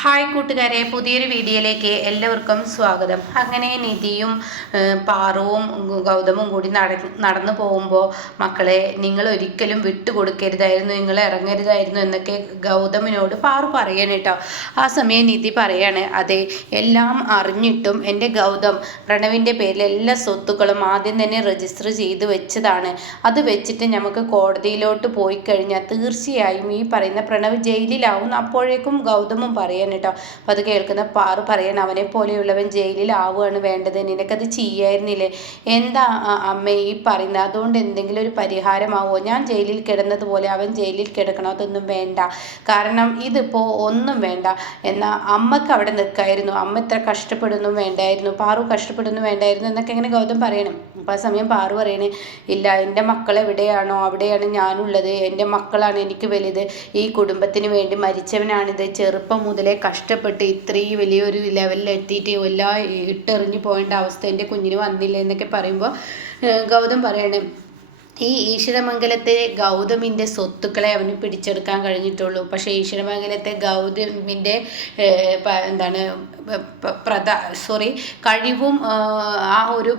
Hi കൂട്ടുകാരെ, പുതിയൊരു വീഡിയോയിലേക്ക് എല്ലാവർക്കും സ്വാഗതം. അങ്ങനെ നിധിയും പാറുവും ഗൗതമും കൂടി നടന്നു പോകുമ്പോൾ മക്കളെ നിങ്ങൾ ഒരിക്കലും വിട്ടുകൊടുക്കരുതായിരുന്നു, നിങ്ങൾ ഇറങ്ങരുതായിരുന്നു എന്നൊക്കെ ഗൗതമിനോട് പാറു പറയണം കേട്ടോ. ആ സമയം നിധി പറയാണ്, അതെ എല്ലാം അറിഞ്ഞിട്ടും എൻ്റെ ഗൗതം പ്രണവിൻ്റെ പേരിൽ എല്ലാ സ്വത്തുക്കളും ആദ്യം തന്നെ രജിസ്റ്റർ ചെയ്ത് വെച്ചതാണ്. അത് വെച്ചിട്ട് നമുക്ക് കോടതിയിലോട്ട് പോയി കഴിഞ്ഞാൽ തീർച്ചയായും ഈ പറയുന്ന പ്രണവ് ജയിലിലാവും. അപ്പോഴേക്കും ഗൗതമും പറയും കേട്ടോ. അപ്പോൾ അത് കേൾക്കുന്ന പാറു പറയണം, അവനെ പോലെയുള്ളവൻ ജയിലിലാവുകയാണ് വേണ്ടത്, നിനക്കത് ചെയ്യായിരുന്നില്ലേ? എന്താ അമ്മ ഈ പറയുന്നത്? അതുകൊണ്ട് എന്തെങ്കിലും ഒരു പരിഹാരമാവോ? ഞാൻ ജയിലിൽ കിടന്നതുപോലെ അവൻ ജയിലിൽ കിടക്കണോ? അതൊന്നും വേണ്ട, കാരണം ഇതിപ്പോൾ ഒന്നും വേണ്ട. എന്നാൽ അമ്മക്ക് അവിടെ നിൽക്കായിരുന്നു, അമ്മ ഇത്ര കഷ്ടപ്പെടുന്നു വേണ്ടായിരുന്നു, പാറു കഷ്ടപ്പെടുന്നു വേണ്ടായിരുന്നു എന്നൊക്കെ ഇങ്ങനെ ഗൗതം പറയണം. അപ്പോൾ ആ സമയം പാറു പറയണേ, ഇല്ല, എൻ്റെ മക്കൾ എവിടെയാണോ അവിടെയാണ് ഞാനുള്ളത്, എൻ്റെ മക്കളാണ് എനിക്ക് വലുത്, ഈ കുടുംബത്തിന് വേണ്ടി മരിച്ചവനാണിത്, ചെറുപ്പം മുതലേ കഷ്ടപ്പെട്ട് ഇത്രയും വലിയൊരു ലെവലിൽ എത്തിയിട്ട് എല്ലാം ഇട്ടെറിഞ്ഞു പോകേണ്ട അവസ്ഥ എൻ്റെ കുഞ്ഞിന് വന്നില്ല എന്നൊക്കെ പറയുമ്പോൾ ഗൗതം പറയണേ, ഈ ഈശ്വരമംഗലത്തെ ഗൗതമിൻ്റെ സ്വത്തുക്കളെ അവന് പിടിച്ചെടുക്കാൻ കഴിഞ്ഞിട്ടുള്ളൂ. പക്ഷേ ഈശ്വരമംഗലത്തെ ഗൗതമിൻ്റെ എന്താണ് കഴിവും ആ ഒരു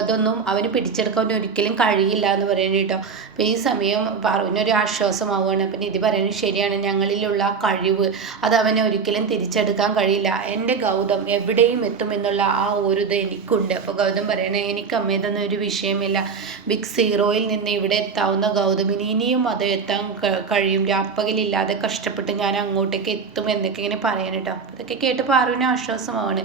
ഇതൊന്നും അവന് പിടിച്ചെടുക്കാൻ ഒരിക്കലും കഴിയില്ല എന്ന് പറയുന്നത് കേട്ടോ. അപ്പോൾ ഈ സമയം പാറുവിനൊരു ആശ്വാസമാവുകയാണ്. അപ്പം നിധി പറയുന്നത് ശരിയാണ്, ഞങ്ങളിലുള്ള കഴിവ് അത് അവനെ ഒരിക്കലും തിരിച്ചെടുക്കാൻ കഴിയില്ല, എൻ്റെ ഗൗതം എവിടെയും എത്തുമെന്നുള്ള ആ ഒരു ഇത് എനിക്കുണ്ട്. അപ്പോൾ ഗൗതം പറയണേ, എനിക്ക് അമ്മ ഇതൊന്നും ഒരു വിഷയമില്ല, ബിഗ് സീറോയിൽ നിന്ന് ഇവിടെ എത്താവുന്ന ഗൗതമിന് ഇനിയും അത് എത്താൻ കഴിയും, രാപ്പകലില്ലാതെ കഷ്ടപ്പെട്ട് ഞാൻ അങ്ങോട്ടേക്ക് എത്തും എന്നൊക്കെ ഇങ്ങനെ പറയാൻ കേട്ടോ. അതൊക്കെ കേട്ട് പാറുവിന് ആശ്വാസമാണ്.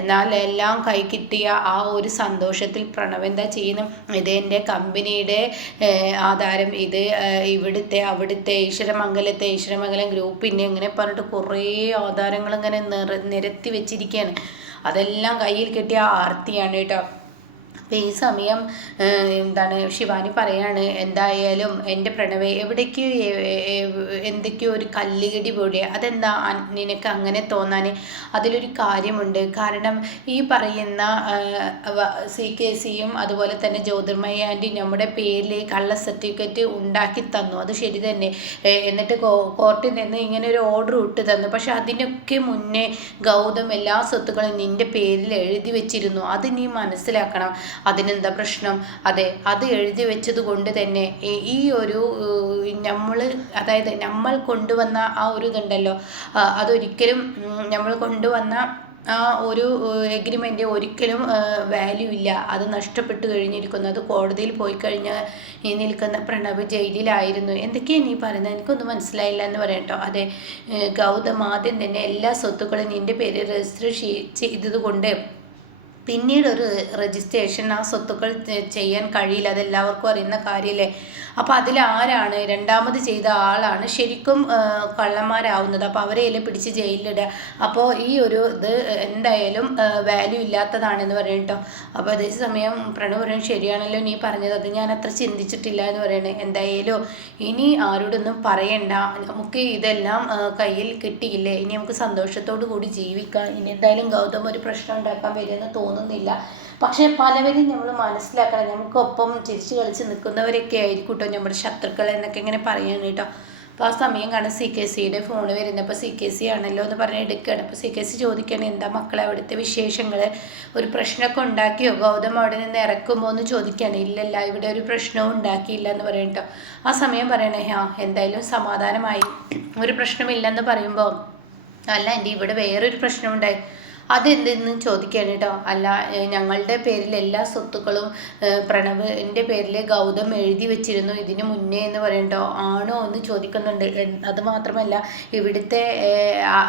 എന്നാൽ എല്ലാം കൈ കിട്ടിയ ആ ഒരു സന്തോഷത്തിൽ പ്രണവ് എന്താ ചെയ്യുന്നു, ഇത് എൻ്റെ കമ്പനിയുടെ ആധാരം, ഇത് ഇവിടുത്തെ അവിടുത്തെ ഈശ്വരമംഗലം ഗ്രൂപ്പിൻ്റെ ഇങ്ങനെ പറഞ്ഞിട്ട് കുറേ ആധാരങ്ങൾ ഇങ്ങനെ നിരത്തി വെച്ചിരിക്കുകയാണ്. അതെല്ലാം കയ്യിൽ കിട്ടിയ ആർത്തിയാണ് കേട്ടോ. അപ്പോൾ ഈ സമയം എന്താണ് ശിവാനി പറയാണ്, എന്തായാലും എൻ്റെ പ്രണവേ എവിടേക്കോ എന്തൊക്കെയോ ഒരു കല്ലുകടി പോലെ, അതെന്താ നിനക്ക് അങ്ങനെ തോന്നാൻ? അതിലൊരു കാര്യമുണ്ട്. കാരണം ഈ പറയുന്ന CKCയും അതുപോലെ തന്നെ ജ്യോതിർമയ ആൻറ്റി നമ്മുടെ പേരിൽ കള്ള സർട്ടിഫിക്കറ്റ് ഉണ്ടാക്കി തന്നു, അത് ശരി തന്നെ. എന്നിട്ട് കോർട്ടിൽ നിന്ന് ഇങ്ങനെ ഒരു ഓർഡർ ഇട്ട് തന്നു. പക്ഷെ അതിനൊക്കെ മുന്നേ ഗൗതം എല്ലാ സ്വത്തുക്കളും നിൻ്റെ പേരിൽ എഴുതി വെച്ചിരുന്നു, അത് നീ മനസ്സിലാക്കണം. അതിനെന്താ പ്രശ്നം? അതെ, അത് എഴുതി വെച്ചത് കൊണ്ട് തന്നെ ഈ ഒരു അതായത് നമ്മൾ കൊണ്ടുവന്ന ആ ഒരു ഇതുണ്ടല്ലോ, അതൊരിക്കലും നമ്മൾ കൊണ്ടുവന്ന ആ ഒരു എഗ്രിമെൻ്റ് ഒരിക്കലും വാല്യൂ ഇല്ല, അത് നഷ്ടപ്പെട്ടു കഴിഞ്ഞിരിക്കുന്നു. അത് കോടതിയിൽ പോയി കഴിഞ്ഞാൽ ഈ നിൽക്കുന്ന പ്രണവ് ജയിലിലായിരുന്നു. എന്തൊക്കെയാണ് നീ പറയുന്നത്? എനിക്കൊന്നും മനസ്സിലായില്ല എന്ന് പറയട്ടോ. അതെ, ഗൗതം ആദ്യം തന്നെ എല്ലാ സ്വത്തുക്കളും നിൻ്റെ പേര് രജിസ്റ്റർ ചെയ്തതുകൊണ്ട് പിന്നീട് ഒരു രജിസ്ട്രേഷൻ ആ സ്വത്തുക്കൾ ചെയ്യാൻ കഴിയില്ല, അതെല്ലാവർക്കും അറിയുന്ന കാര്യമല്ലേ. അപ്പോൾ അതിലാരാണ് രണ്ടാമത് ചെയ്ത ആളാണ് ശരിക്കും കള്ളന്മാരാവുന്നത്. അപ്പോൾ അവരെയല്ലേ പിടിച്ച് ജയിലിലിടുക. അപ്പോൾ ഈ ഒരു ഇത് എന്തായാലും വാല്യൂ ഇല്ലാത്തതാണെന്ന് പറയട്ടോ. അപ്പോൾ അതേ സമയം പ്രണവ് പറയും, ശരിയാണല്ലോ നീ പറഞ്ഞത്, അത് ഞാൻ അത്ര ചിന്തിച്ചിട്ടില്ല എന്ന് പറയണേ. എന്തായാലും ഇനി ആരോടൊന്നും പറയണ്ട, നമുക്ക് ഇതെല്ലാം കയ്യിൽ കിട്ടിയില്ലേ, ഇനി നമുക്ക് സന്തോഷത്തോടു കൂടി ജീവിക്കാം. ഇനി എന്തായാലും ഗൗതം ഒരു പ്രശ്നം ഉണ്ടാക്കാൻ വരുമെന്ന് തോന്നുന്നില്ല. പക്ഷേ പലവരും നമ്മൾ മനസ്സിലാക്കണം, നമുക്കൊപ്പം ചിരിച്ച് കളിച്ച് നിൽക്കുന്നവരൊക്കെ ആയിരിക്കും കേട്ടോ നമ്മുടെ ശത്രുക്കൾ എന്നൊക്കെ ഇങ്ങനെ പറയാൻ കേട്ടോ. അപ്പോൾ ആ സമയം കാണാൻ CKCയുടെ ഫോൺ വരുന്നപ്പോൾ CKC ആണല്ലോ എന്ന് പറഞ്ഞ് എടുക്കുകയാണ്. അപ്പോൾ CKC ചോദിക്കുകയാണ്, എന്താ മക്കളെ അവിടുത്തെ വിശേഷങ്ങൾ, ഒരു പ്രശ്നമൊക്കെ ഉണ്ടാക്കിയോ? ഗൗതം അവിടെ നിന്ന് ഇറക്കുമ്പോൾ എന്ന് ചോദിക്കുകയാണ്. ഇല്ലല്ല, ഇവിടെ ഒരു പ്രശ്നവും ഉണ്ടാക്കിയില്ല എന്ന് പറയും കേട്ടോ. ആ സമയം പറയണേ, എന്തായാലും സമാധാനമായി, ഒരു പ്രശ്നമില്ലെന്ന് പറയുമ്പോൾ, അല്ല എൻ്റെ ഇവിടെ വേറൊരു പ്രശ്നമുണ്ടായി, അതെന്തെന്ന് ചോദിക്കുകയാണ് കേട്ടോ. അല്ല, ഞങ്ങളുടെ പേരിൽ എല്ലാ സ്വത്തുക്കളും പ്രണവിൻ്റെ പേരിൽ ഗൗതം എഴുതി വെച്ചിരുന്നു ഇതിന് മുന്നേ എന്ന് പറയട്ടോ. ആണോ എന്ന് ചോദിക്കുന്നുണ്ട്. അതുമാത്രമല്ല, ഇവിടുത്തെ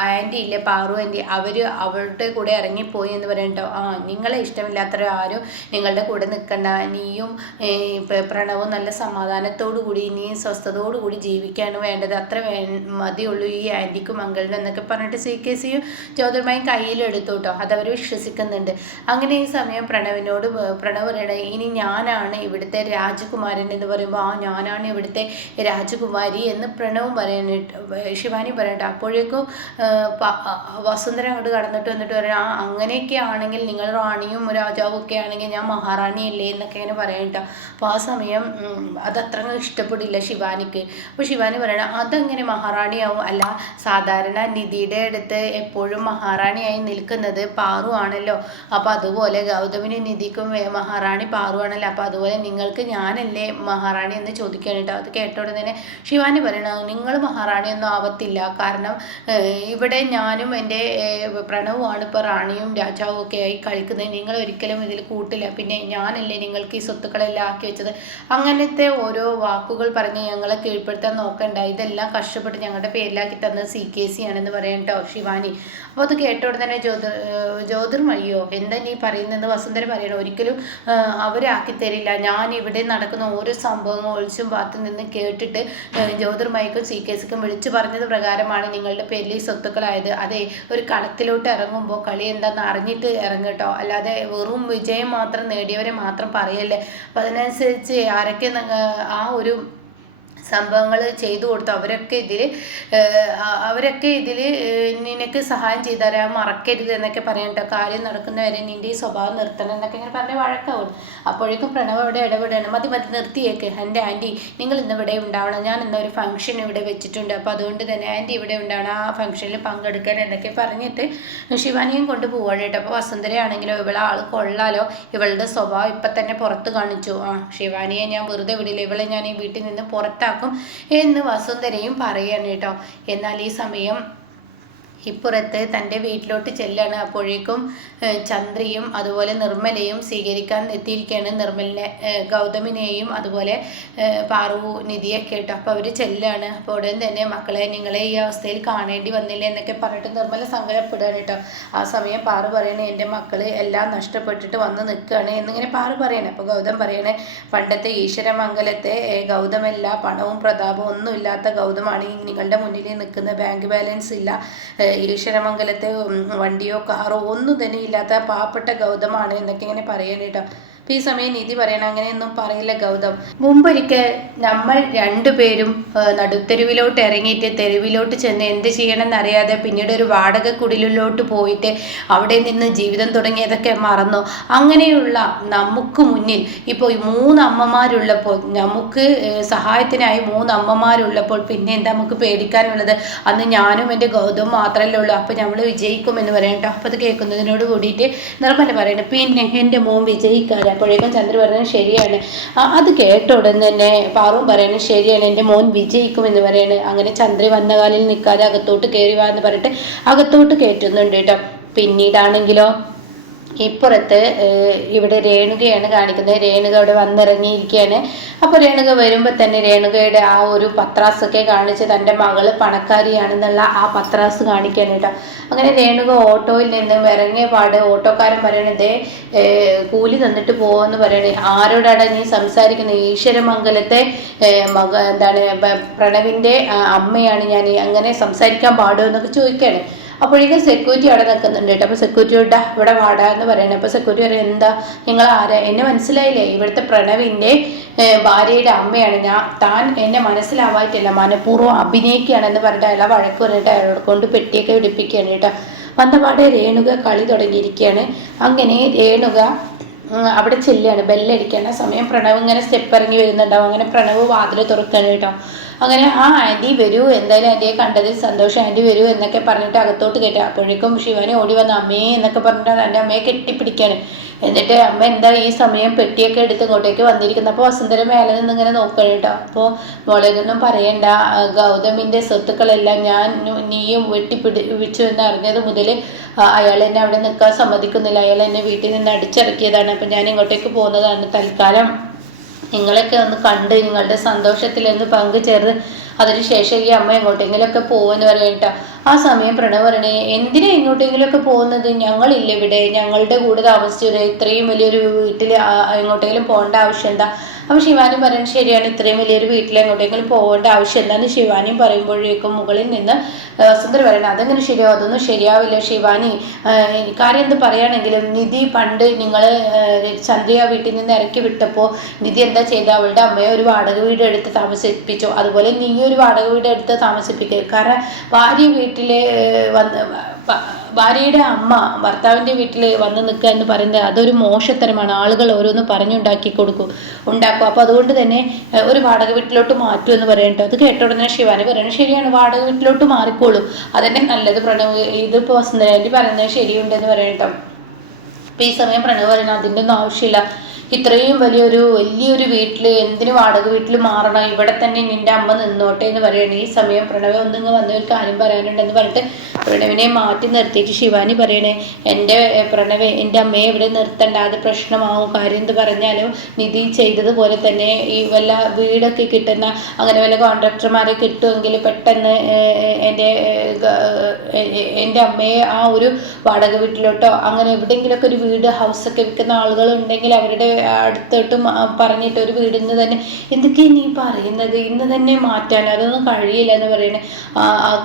ആൻറ്റി ഇല്ലേ, പാറു ആൻറ്റി, അവളുടെ കൂടെ ഇറങ്ങിപ്പോയി എന്ന് പറയട്ടോ. നിങ്ങളെ ഇഷ്ടമില്ലാത്തവർ ആരും നിങ്ങളുടെ കൂടെ നിൽക്കണ്ട, നീയും പ്രണവും നല്ല സമാധാനത്തോടു കൂടി നീയും സ്വസ്ഥതയോടു കൂടി ജീവിക്കുകയാണ് വേണ്ടത്, അത്ര മതിയുള്ളൂ ഈ ആൻറ്റിക്കും മംഗളിനും എന്നൊക്കെ പറഞ്ഞിട്ട് CKCയും ജ്യോതിർമയും കയ്യിലെടുക്കും. കൊടുത്തു കേട്ടോ, അതവർ വിശ്വസിക്കുന്നുണ്ട്. അങ്ങനെ ഈ സമയം പ്രണവ് പറയണേ ഇനി ഞാനാണ് ഇവിടുത്തെ രാജകുമാരൻ എന്ന് പറയുമ്പോൾ ആ ഞാനാണ് ഇവിടുത്തെ രാജകുമാരി എന്ന് പ്രണവും ശിവാനി പറയട്ടെ. അപ്പോഴേക്കും വസുന്ധര അങ്ങോട്ട് കടന്നിട്ട് വന്നിട്ട് പറയാം ആ അങ്ങനെയൊക്കെ ആണെങ്കിൽ നിങ്ങൾ റാണിയും രാജാവും ഒക്കെ ആണെങ്കിൽ ഞാൻ മഹാറാണിയല്ലേ എന്നൊക്കെ ഇങ്ങനെ പറയട്ടോ. അപ്പോൾ ആ സമയം അതത്ര ഇഷ്ടപ്പെടില്ല ശിവാനിക്ക്. അപ്പോൾ ശിവാനി പറയണം അതെങ്ങനെ മഹാറാണിയാവും, അല്ല സാധാരണ നിധിയുടെ അടുത്ത് എപ്പോഴും മഹാറാണിയായി നിൽക്കുന്നത് പാറു ആണല്ലോ, അപ്പോൾ അതുപോലെ ഗൗതമിനും നിധിക്കും മഹാറാണി പാറു ആണല്ലോ, അപ്പോൾ അതുപോലെ നിങ്ങൾക്ക് ഞാനല്ലേ മഹാറാണി എന്ന് ചോദിക്കാൻ കേട്ടോ. അത് കേട്ടോടെ തന്നെ ശിവാനി പറയണം നിങ്ങൾ മഹാറാണിയൊന്നും ആവത്തില്ല, കാരണം ഇവിടെ ഞാനും എൻ്റെ പ്രണവുമാണ് ഇപ്പോൾ റാണിയും രാജാവും ഒക്കെ ആയി കളിക്കുന്നത്, നിങ്ങൾ ഒരിക്കലും ഇതിൽ കൂട്ടില്ല, പിന്നെ ഞാനല്ലേ നിങ്ങൾക്ക് ഈ സ്വത്തുക്കളെല്ലാം ആക്കി വെച്ചത്, അങ്ങനത്തെ ഓരോ വാക്കുകൾ പറഞ്ഞ് ഞങ്ങളെ കീഴ്പ്പെടുത്താൻ നോക്കണ്ട, ഇതെല്ലാം കഷ്ടപ്പെട്ട് ഞങ്ങളുടെ പേരിലാക്കി തന്നത് CKC ആണെന്ന് പറയാം കേട്ടോ ശിവാനി. അപ്പോൾ അത് കേട്ടോടെ തന്നെ ജ്യോതിർമയ്യോ എന്താ നീ പറയുന്നതെന്ന് വസുന്ധര പറയണം. ഒരിക്കലും അവരാക്കി തരില്ല, ഞാൻ ഇവിടെ നടക്കുന്ന ഓരോ സംഭവങ്ങൾ ഒളിച്ചും പാത്തു നിന്ന് കേട്ടിട്ട് ജ്യോതിർമയ്ക്കും CKCക്കും വിളിച്ചു പറഞ്ഞത് പ്രകാരമാണ് നിങ്ങളുടെ പേരിൽ ഈ സ്വത്തുക്കളായത്. അതെ, ഒരു കളത്തിലോട്ട് ഇറങ്ങുമ്പോൾ കളി എന്താണെന്ന് അറിഞ്ഞിട്ട് ഇറങ്ങട്ടോ, അല്ലാതെ വെറും വിജയം മാത്രം നേടിയവരെ മാത്രം പറയല്ലേ. അപ്പം അതിനനുസരിച്ച് ആരൊക്കെ ആ ഒരു സംഭവങ്ങൾ ചെയ്തു കൊടുത്തു അവരൊക്കെ ഇതിൽ നിനക്ക് സഹായം ചെയ്തു തരാൻ മറക്കരുത് എന്നൊക്കെ പറയട്ടോ. കാര്യം നടക്കുന്നവരെ നിൻ്റെ ഈ സ്വഭാവം നിർത്തണം എന്നൊക്കെ ഇങ്ങനെ പറഞ്ഞ് വഴക്കാവും. അപ്പോഴേക്കും പ്രണവ് അവിടെ ഇടപെടണം. മതി നിർത്തിയേക്ക് എൻ്റെ ആൻറ്റി, നിങ്ങൾ ഇന്ന് ഇവിടെ ഉണ്ടാവണം, ഞാൻ ഇന്നൊരു ഫംഗ്ഷൻ ഇവിടെ വെച്ചിട്ടുണ്ട്, അപ്പോൾ അതുകൊണ്ട് തന്നെ ആൻറ്റി ഇവിടെ ഉണ്ടാവണം, ആ ഫംഗ്ഷനിൽ പങ്കെടുക്കാൻ എന്നൊക്കെ പറഞ്ഞിട്ട് ശിവാനിയും കൊണ്ട് പോവാണ് കേട്ടോ. അപ്പോൾ വസുന്ധരയാണെങ്കിലോ ഇവളെ ആൾ കൊള്ളാലോ, ഇവളുടെ സ്വഭാവം ഇപ്പം തന്നെ പുറത്ത് കാണിച്ചു, ശിവാനിയെ ഞാൻ വെറുതെ വിടില്ല, ഇവളെ ഞാൻ ഈ വീട്ടിൽ നിന്ന് പുറത്താക്കും എന്ന് വസുന്ധരയും പറയാണ് കേട്ടോ. എന്നാൽ ഈ സമയം ഇപ്പുറത്ത് തൻ്റെ വീട്ടിലോട്ട് ചെല്ലാണ്. അപ്പോഴേക്കും ചന്ദ്രയും അതുപോലെ നിർമ്മലയും സ്വീകരിക്കാൻ എത്തിയിരിക്കുകയാണ്. നിർമ്മലിനെ ഗൗതമിനെയും അതുപോലെ പാറു നിധിയൊക്കെ കേട്ടോ. അപ്പോൾ അവർ ചെല്ലാണ്. അപ്പോൾ ഉടൻ തന്നെ മക്കളെ നിങ്ങളെ ഈ അവസ്ഥയിൽ കാണേണ്ടി വന്നില്ലേ എന്നൊക്കെ പറഞ്ഞിട്ട് നിർമ്മല സങ്കടപ്പെടുകയാണ് കേട്ടോ. ആ സമയം പാറു പറയണേ എൻ്റെ മക്കൾ എല്ലാം നഷ്ടപ്പെട്ടിട്ട് വന്ന് നിൽക്കുകയാണ് എന്നിങ്ങനെ പാറു പറയണേ. അപ്പോൾ ഗൗതം പറയണേ പണ്ടത്തെ ഈശ്വരമംഗലത്തെ ഗൗതമല്ല, പണവും പ്രതാപവും ഒന്നുമില്ലാത്ത ഗൗതമാണ് നിങ്ങളുടെ മുന്നിൽ നിൽക്കുന്ന, ബാങ്ക് ബാലൻസ് ഇല്ല, ഈശ്വരമംഗലത്തെ വണ്ടിയോ കാറോ ഒന്നും തന്നെ ഇല്ലാത്ത പാവപ്പെട്ട ഗൗതമാണ് എന്നൊക്കെ ഇങ്ങനെ പറയാനേട്ടോ. അപ്പോൾ ഈ സമയം നിധി പറയണം അങ്ങനെയൊന്നും പറയില്ല ഗൗതം, മുമ്പൊരിക്കൽ നമ്മൾ രണ്ടുപേരും നടുത്തെരുവിലോട്ട് ഇറങ്ങിയിട്ട് തെരുവിലോട്ട് ചെന്ന് എന്ത് ചെയ്യണമെന്ന് അറിയാതെ പിന്നീട് ഒരു വാടക കുടിലിലോട്ട് പോയിട്ട് അവിടെ നിന്ന് ജീവിതം തുടങ്ങിയതൊക്കെ മറന്നു. അങ്ങനെയുള്ള നമുക്ക് മുന്നിൽ ഇപ്പോൾ 3 അമ്മമാരുള്ളപ്പോൾ, നമുക്ക് സഹായത്തിനായി 3 അമ്മമാരുള്ളപ്പോൾ പിന്നെ എന്താ നമുക്ക് പേടിക്കാനുള്ളത്? അന്ന് ഞാനും എൻ്റെ ഗൗതം മാത്രമല്ലേ ഉള്ളൂ, അപ്പോൾ നമ്മൾ വിജയിക്കുമെന്ന് പറയണം കേട്ടോ. അപ്പോൾ അത് കേൾക്കുന്നതിനോട് കൂടിയിട്ട് നിർമ്മല പറയണം പിന്നെ എൻ്റെ മോൻ വിജയിക്കാതെ. അപ്പോഴേക്കും ചന്ദ്ര പറയുന്നത് ശരിയാണ്. അത് കേട്ട ഉടൻ തന്നെ പാറുവും പറയുന്നത് ശരിയാണ്, എൻ്റെ മോൻ വിജയിക്കുമെന്ന് പറയാണ്. അങ്ങനെ ചന്ദ്ര വന്ന കാലിൽ നിൽക്കാതെ അകത്തോട്ട് കയറി വാ എന്ന് പറഞ്ഞിട്ട് അകത്തോട്ട് കയറ്റുന്നുണ്ട് കേട്ടോ. പിന്നീടാണെങ്കിലോ ഇപ്പുറത്ത് ഇവിടെ രേണുകയാണ് കാണിക്കുന്നത്. രേണുക അവിടെ വന്നിറങ്ങിയിരിക്കുകയാണ്. അപ്പോൾ രേണുക വരുമ്പോൾ തന്നെ രേണുകയുടെ ആ ഒരു പത്രാസൊക്കെ കാണിച്ച് തൻ്റെ മകള് പണക്കാരിയാണെന്നുള്ള ആ പത്രാസ് കാണിക്കാൻ കേട്ടോ. അങ്ങനെ രേണുക ഓട്ടോയിൽ നിന്നും ഇറങ്ങിയ പാട് ഓട്ടോക്കാരൻ പറയണത് കൂലി തന്നിട്ട് പോകുമെന്ന് പറയണേ. ആരോടാണ് നീ സംസാരിക്കുന്നത്? ഈശ്വരമംഗലത്തെ പ്രണവിൻ്റെ അമ്മയാണ് ഞാൻ, അങ്ങനെ സംസാരിക്കാൻ പാടുമോ എന്നൊക്കെ ചോദിക്കുകയാണ്. അപ്പോഴേക്കും സെക്യൂരിറ്റി അവിടെ നിൽക്കുന്നുണ്ട് കേട്ടോ. അപ്പോൾ സെക്യൂരിറ്റി ഇവിടെ വാടാ എന്ന് പറയണേ. അപ്പോൾ സെക്യൂരിറ്റി പറയും എന്താ നിങ്ങൾ ആരാ, എന്നെ മനസ്സിലായില്ലേ? ഇവിടുത്തെ പ്രണവിൻ്റെ ഭാര്യയുടെ അമ്മയാണ് ഞാൻ, താൻ എന്നെ മനസ്സിലാവായിട്ടില്ല, മനഃപൂർവ്വം അഭിനയിക്കുകയാണെന്ന് പറഞ്ഞിട്ട് അയാളെ വഴക്ക് പറഞ്ഞിട്ട് അയാളെ കൊണ്ട് പെട്ടിയൊക്കെ പിടിപ്പിക്കുകയാണ് കേട്ടോ. വന്നപാടെ രേണുക കളി തുടങ്ങിയിരിക്കുകയാണ്. അങ്ങനെ രേണുക അവിടെ ചെല്ലുകയാണ്, ബെല്ലടിക്കുകയാണ്. ആ സമയം പ്രണവ് ഇങ്ങനെ സ്റ്റെപ്പ് ഇറങ്ങി വരുന്നുണ്ടാവും. അങ്ങനെ പ്രണവ് വാതിൽ തുറക്കുകയാണ് കേട്ടോ. അങ്ങനെ ആൻറ്റി വരൂ, എന്തായാലും ആൻറ്റിയെ കണ്ടതിൽ സന്തോഷം, ആൻറ്റി വരൂ എന്നൊക്കെ പറഞ്ഞിട്ട് അകത്തോട്ട് കയറ്റുക. അപ്പോഴേക്കും ശിവാനി ഓടി വന്ന് അമ്മേ എന്നൊക്കെ പറഞ്ഞിട്ട് എൻ്റെ അമ്മയെ കെട്ടിപ്പിടിക്കുകയാണ്. എന്നിട്ട് അമ്മ എന്താ ഈ സമയം പെട്ടിയൊക്കെ എടുത്ത് ഇങ്ങോട്ടേക്ക് വന്നിരിക്കുന്നത്? അപ്പോൾ വസുന്ധര മേലെ നിന്ന് ഇങ്ങനെ നോക്കണം കേട്ടോ. അപ്പോൾ മോളെ ഇതൊന്നും പറയണ്ട, ഗൗതമിൻ്റെ സ്വത്തുക്കളെല്ലാം ഞാൻ നീയും വെട്ടിപ്പിടിച്ചു എന്ന് അറിഞ്ഞത് മുതൽ അയാൾ എന്നെ അവിടെ നിൽക്കാൻ സമ്മതിക്കുന്നില്ല, അയാൾ എന്നെ വീട്ടിൽ നിന്ന് അടിച്ചിറക്കിയതാണ്, അപ്പം ഞാൻ ഇങ്ങോട്ടേക്ക് പോകുന്നതാണ്. തൽക്കാലം നിങ്ങളൊക്കെ ഒന്ന് കണ്ട് നിങ്ങളുടെ സന്തോഷത്തിലൊന്ന് പങ്കുചേർന്ന് അതിനുശേഷം ഈ അമ്മ എങ്ങോട്ടെങ്കിലുമൊക്കെ പോകുമെന്ന് പറയട്ടോ. ആ സമയം പ്രണവ് പറയണേ എന്തിനാ എങ്ങോട്ടെങ്കിലുമൊക്കെ പോകുന്നത്? ഞങ്ങളില്ല ഇവിടെ, ഞങ്ങളുടെ കൂടെ താമസിച്ചത് ഇത്രയും വലിയൊരു വീട്ടിൽ എങ്ങോട്ടെങ്കിലും പോകേണ്ട ആവശ്യം എന്താ? അപ്പോൾ ശിവാനി പറയുന്നത് ശരിയാണ്, ഇത്രയും വലിയൊരു വീട്ടിൽ എങ്ങോട്ടെങ്കിലും പോകേണ്ട ആവശ്യം എന്താണെന്ന് ശിവാനിയും പറയുമ്പോഴേക്കും മുകളിൽ നിന്ന് വസുന്ധര പറയണം, അതെങ്ങനെ ശരിയാവും, അതൊന്നും ശരിയാവില്ല ശിവാനി. കാര്യം എന്ത് പറയുകയാണെങ്കിലും നിധി പണ്ട് നിങ്ങൾ ചന്ദ്രിയ വീട്ടിൽ നിന്ന് ഇറക്കി വിട്ടപ്പോൾ നിധി എന്താ ചെയ്ത, അവളുടെ അമ്മയെ ഒരു വാടക വീട് എടുത്ത് താമസിപ്പിച്ചു. അതുപോലെ നീ ഒരു വാടക വീട് എടുത്ത് താമസിപ്പിക്കുക. കാരണം ഭാര്യ വീട്ടിൽ വന്ന് ഭാര്യയുടെ അമ്മ ഭർത്താവിൻ്റെ വീട്ടിൽ വന്ന് നിൽക്കുക എന്ന് പറയുന്നത് അതൊരു മോശത്തരമാണ്. ആളുകൾ ഓരോന്ന് ഉണ്ടാക്കും. അപ്പോൾ അതുകൊണ്ട് തന്നെ ഒരു വാടക വീട്ടിലോട്ട് മാറ്റുമെന്ന് പറയട്ടോ. അത് കേട്ട ഉടനെ ശിവാനി പറയണം, ശരിയാണ്, വാടക വീട്ടിലോട്ട് മാറിക്കോളൂ, അതന്നെ നല്ലത് പ്രണവ്, ഇതിപ്പോൾ വസുന്ധരാൻറ്റി പറയുന്നത് ശരിയുണ്ടെന്ന് പറയട്ടോ. അപ്പോൾ ഈ സമയം പ്രണവ് പറയണം, അതിൻ്റെ ഒന്നും ആവശ്യമില്ല, ഇത്രയും വലിയൊരു വീട്ടിൽ എന്തിനു വാടക വീട്ടിൽ മാറണം, ഇവിടെ തന്നെ നിന്റെ അമ്മ നിന്നോട്ടെ എന്ന് പറയണേ. ഈ സമയം പ്രണവ് ഒന്നിങ്ങ് വന്ന ഒരു കാര്യം പറയാനുണ്ടെന്ന് പറഞ്ഞിട്ട് പ്രണവിനെ മാറ്റി നിർത്തിയിട്ട് ശിവാനി പറയണേ, പ്രണവ് എൻ്റെ അമ്മയെ ഇവിടെ നിർത്തണ്ട, അത് പ്രശ്നമാവും. കാര്യം എന്ത് പറഞ്ഞാലും നിധി ചെയ്തതുപോലെ തന്നെ ഈ വല്ല വീടൊക്കെ കിട്ടുന്ന അങ്ങനെ വല്ല കോൺട്രാക്ടർമാരെ കിട്ടുമെങ്കിൽ പെട്ടെന്ന് എൻ്റെ അമ്മയെ ആ ഒരു വാടക വീട്ടിലോട്ടോ അങ്ങനെ എവിടെയെങ്കിലുമൊക്കെ ഒരു വീട് ഹൗസൊക്കെ വിൽക്കുന്ന ആളുകളുണ്ടെങ്കിൽ അവരുടെ അടുത്തോട്ടും പറഞ്ഞിട്ട് ഒരു വീടിൽ നിന്ന് തന്നെ എന്തൊക്കെയാണ് നീ പറയുന്നത്, ഇന്ന് തന്നെ മാറ്റാൻ അതൊന്നും കഴിയില്ല എന്ന് പറയണേ.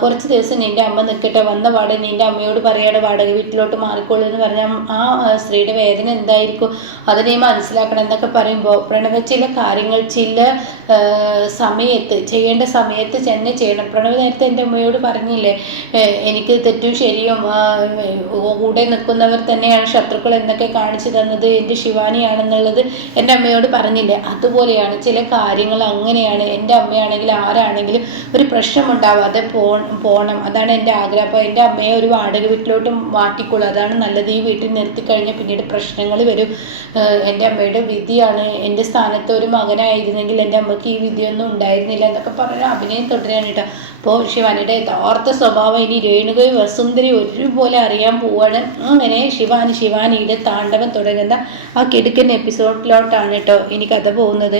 കുറച്ച് ദിവസം നിൻ്റെ അമ്മ നിൽക്കട്ടെ, വന്ന പാടെ നിൻ്റെ അമ്മയോട് പറയാണ് വാടക വീട്ടിലോട്ട് മാറിക്കോളൂ എന്ന് പറഞ്ഞാൽ ആ സ്ത്രീയുടെ വേദന എന്തായിരിക്കും അത് നീ മനസ്സിലാക്കണം എന്നൊക്കെ പറയുമ്പോൾ പ്രണവ് ചില കാര്യങ്ങൾ ചില സമയത്ത് ചെയ്യേണ്ട സമയത്ത് തന്നെ ചെയ്യണം. പ്രണവ് നേരത്തെ എൻ്റെ അമ്മയോട് പറഞ്ഞില്ലേ, എനിക്ക് തെറ്റും ശരിയും കൂടെ നിൽക്കുന്നവർ തന്നെയാണ് ശത്രുക്കൾ എന്നൊക്കെ കാണിച്ചു തന്നത് എൻ്റെ ശിവാനിയാണെന്നുള്ളത് എൻ്റെ അമ്മയോട് പറഞ്ഞില്ലേ. അതുപോലെയാണ് ചില കാര്യങ്ങൾ, അങ്ങനെയാണ്. എൻ്റെ അമ്മയാണെങ്കിലും ആരാണെങ്കിലും ഒരു പ്രശ്നമുണ്ടാവാതെ പോകണം, അതാണ് എൻ്റെ ആഗ്രഹം. അപ്പോൾ എൻ്റെ അമ്മയെ ഒരു വാടക വീട്ടിലോട്ട് മാറ്റിക്കോളൂ, അതാണ് നല്ലത്. ഈ വീട്ടിൽ നിർത്തിക്കഴിഞ്ഞാൽ പിന്നീട് പ്രശ്നങ്ങൾ വരും. എൻ്റെ അമ്മയുടെ വിധിയാണ്, എൻ്റെ സ്ഥാനത്ത് ഒരു മകനായിരുന്നെങ്കിൽ എൻ്റെ അമ്മയ്ക്ക് ഈ വിധിയൊന്നും ഉണ്ടായിരുന്നില്ല എന്നൊക്കെ പറഞ്ഞ അഭിനയം തുടരുകയാണ് കേട്ടോ. അപ്പോൾ ശിവാനിയുടെ യഥാർത്ഥ സ്വഭാവം ഇനി രേണുകയും വസുന്ധരയും ഒരുപോലെ അറിയാൻ പോവാണ്. അങ്ങനെ ശിവാനിയുടെ താണ്ഡവം തുടങ്ങുന്ന ആ കിടുക്കൻ എപ്പിസോഡിലോട്ടാണ് കേട്ടോ ഇനി കഥ പോകുന്നത്.